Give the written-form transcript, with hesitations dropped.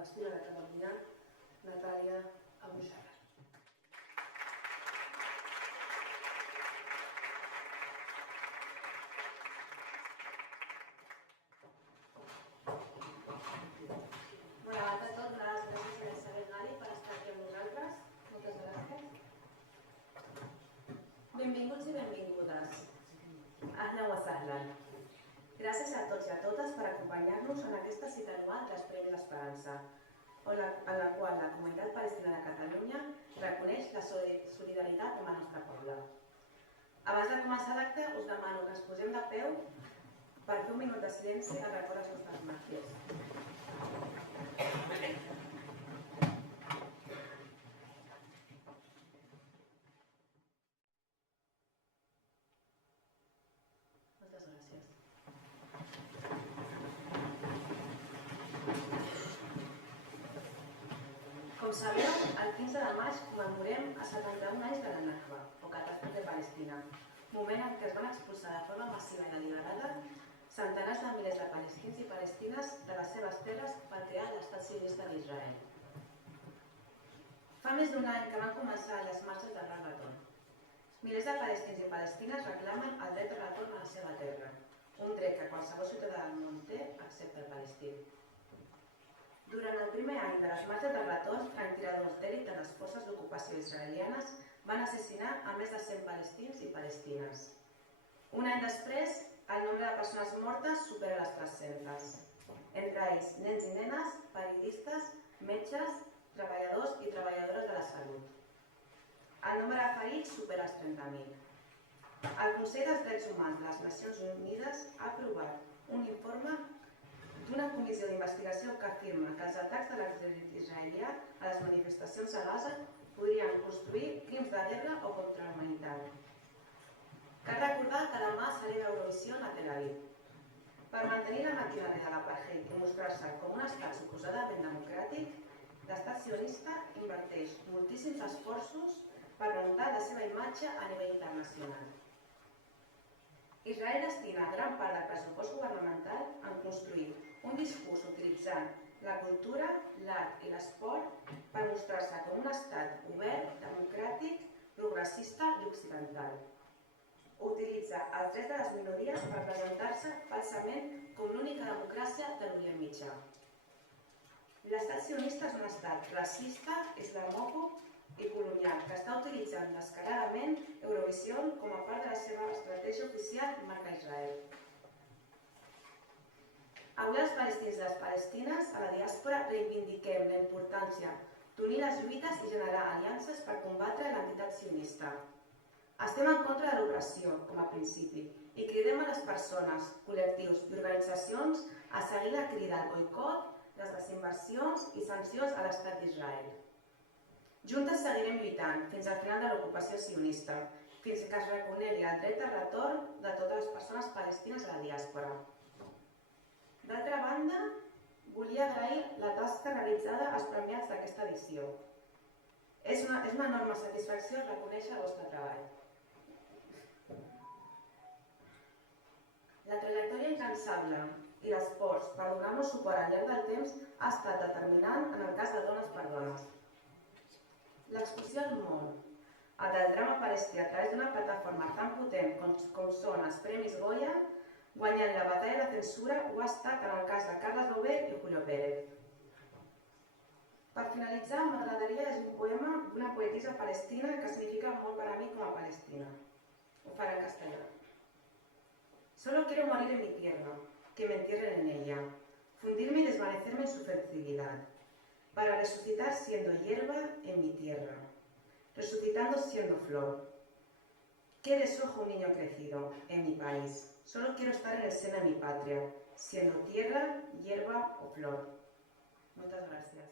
Palestina de Catalunya, Natàlia Abouxacar. Abans de tot, gràcies a Isabel Gali per estar aquí amb nosaltres. Moltes gràcies. Benvinguts i benvingudes. Ahlan wa sahlan. Gràcies a tots i a totes per acompanyar-nos en aquesta cita anual dels Premis Esperança, en la qual la Comunitat Palestina de Catalunya reconeix la solidaritat amb el nostre poble. Abans de començar l'acte, us demano que ens posem de peu per fer un minut de silenci en record als nostres màrtirs. Moltes gràcies. Com sabeu, el 15 de maig commemorem els 71 anys de la Nakba, o catàstrofe palestina, moment en què es van expulsar de forma massiva i deliberada centenars de milers de palestins i palestines de les seves terres per crear l'estat sionista d'Israel. Fa més d'un any que van començar les marxes del Gran Retorn. Milers de palestins i palestines reclamen el dret de retorn a la seva terra, un dret que qualsevol ciutadà del món té excepte el palestí. Durant el primer any de les marxes del retorn, franctiradors d'elit de les forces d'ocupació israelianes van assassinar a més de 100 palestins i palestines. Un any després, el nombre de persones mortes supera les 300, entre ells nens i nenes, periodistes, metges, treballadors i treballadores de la salut. El nombre de ferits supera els 30.000. El Consell dels Drets Humans de les Nacions Unides ha aprovat un informe d'una comissió d'investigació que afirma que els atacs de l'exèrcit israelià a les manifestacions a Gaza podrien constituir crims de guerra o contra la humanitat. Cal recordar que demà celebra Eurovisió a Tel Aviv. Per mantenir la maquinària de l'apartheid i mostrar-se com un estat suposadament democràtic, l'estat sionista inverteix moltíssims esforços per remuntar la seva imatge a nivell internacional. Israel destina gran part del pressupost governamental en construir un discurs utilitzant la cultura, l'art i l'esport per mostrar-se com un estat obert, democràtic, progressista i occidental. Utilitza els drets de les minories per presentar-se falsament com l'única democràcia de l'Orient Mitjà. L'estat sionista és un estat racista, islamòfob i colonial que està utilitzant descaradament Eurovisió com a part de la seva estratègia oficial marca Israel. Avui els palestins i les palestines a la diàspora reivindiquem la importància d'unir les lluites i generar aliances per combatre l'entitat sionista. Estem en contra de l'opressió, com a principi, i cridem a les persones, col·lectius i organitzacions a seguir la crida al boicot, les desinversions i sancions a l'estat d'Israel. Juntes seguirem lluitant fins al final de l'ocupació sionista, fins que es reconegui el dret de retorn de totes les persones palestines a la diàspora. D'altra banda, volia agrair la tasca realitzada als premiats d'aquesta edició. És una enorme satisfacció reconèixer el vostre treball. La trajectòria incansable i l'esforç per donar-nos suport al llarg del temps ha estat determinant en el cas de Dones per Dones. L'exposició al món del drama palestí a través d'una plataforma tan potent com són els Premis Goya, guanyant la batalla de censura, ho ha estat en el cas de Carles Bové i Julio Pérez. Per finalitzar, m'agradaria llegir un poema d'una poetisa palestina que significa molt per a mi com a palestina. Ho faré en castellà. Solo quiero morir en mi tierra, que me entierren en ella, fundirme y desvanecerme en su fertilidad, para resucitar siendo hierba en mi tierra, resucitando siendo flor. ¿Qué deshoja un niño crecido en mi país? Solo quiero estar en el seno de mi patria, siendo tierra, hierba o flor. Muchas gracias.